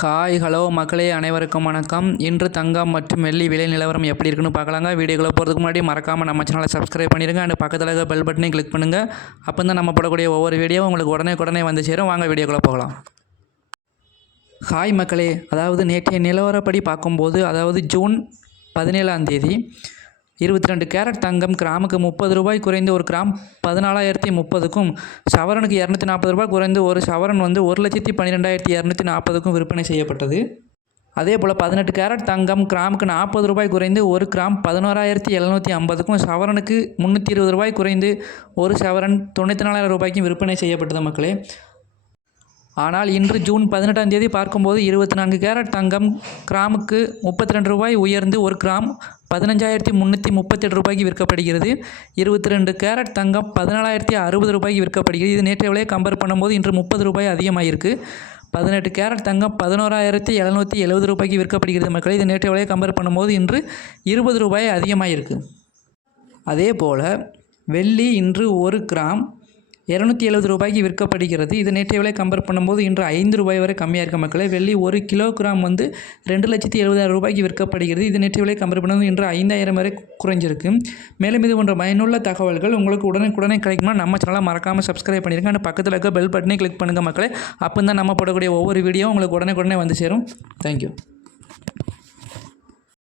Hello மக்களே, அனைவருக்கும் வணக்கம். இன்று தங்கம் மற்றும் வெள்ளி விலை நிலவரம் எப்படி இருக்குன்னு பார்க்கலாங்க. வீடியோக்குள்ளே போகிறதுக்கு முன்னாடி மறக்காமல் நம்ம சேனலை சப்ஸ்கிரைப் பண்ணிடுங்க. அண்ட் பக்கத்தில் இருக்க பெல் பட்டனையும் கிளிக் பண்ணுங்கள். அப்போ தான் நம்ம போடக்கூடிய ஒவ்வொரு வீடியோவும் உங்களுக்கு உடனே வந்து சேரும். வாங்க வீடியோக்குள்ளே போகலாம். மக்களே, அதாவது நேற்றைய நிலவரப்படி பார்க்கும்போது, அதாவது ஜூன் 17ஆம் தேதி 22 கேரட் தங்கம் கிராமுக்கு 30 ரூபாய் குறைந்து ஒரு கிராம் 14,030க்கும், சவரனுக்கு 240 ரூபாய் குறைந்து ஒரு சவரன் 1,12,240க்கும் விற்பனை செய்யப்பட்டது. அதே போல் 18 கேரட் தங்கம் கிராமுக்கு 40 ரூபாய் குறைந்து ஒரு கிராம் 11,750க்கும், சவரனுக்கு 320 ரூபாய் குறைந்து ஒரு சவரன் 94,000 ரூபாய்க்கும் விற்பனை செய்யப்பட்டது மக்களே. ஆனால் இன்று ஜூன் 18ஆம் தேதி பார்க்கும்போது 24 கேரட் தங்கம் கிராமுக்கு 32 ரூபாய் உயர்ந்து ஒரு கிராம் 15,338 ரூபாய்க்கு விற்கப்படுகிறது. 22 கேரட் தங்கம் 14,060 ரூபாய்க்கு விற்கப்படுகிறது. இது நேற்றைய விலையை கம்பேர் பண்ணும்போது இன்று 30 ரூபாய் அதிகமாகிருக்கு. 18 கேரட் தங்கம் 11,770 ரூபாய்க்கு விற்கப்படுகிறது மக்களே. இது நேற்றைய விலையை கம்பேர் பண்ணும்போது இன்று 20 ரூபாய் அதிகமாகிருக்கு. அதே போல் வெள்ளி இன்று ஒரு கிராம் 270 ரூபாய்க்கு விற்கப்படுகிறது. இது நேற்றைய விலை கம்பேர் பண்ணும்போது இன்று 5 ரூபாய் வரை கம்மியாக இருக்க மக்களே. வெள்ளி ஒரு கிலோகிராம் 2,70,000 ரூபாய்க்கு விற்கப்படுகிறது. இது நேற்றைய விலை கம்பேர் பண்ணும்போது இன்று 5,000 வரை குறைஞ்சிருக்கு. மேலும் இது போன்ற பயனுள்ள தகவல்கள் உங்களுக்கு உடனே கிடைக்குமா நம்ம சேனலை மறக்காமல் சப்ஸ்கிரைப் பண்ணிடுங்க. அந்த பக்கத்தில் இருக்க பெல் பட்டனை கிளிக் பண்ணுங்கள் மக்களே. அப்போ தான் நம்ம போடக்கூடிய ஒவ்வொரு வீடியோ உங்களுக்கு உடனே வந்து சேரும். தேங்க்யூ.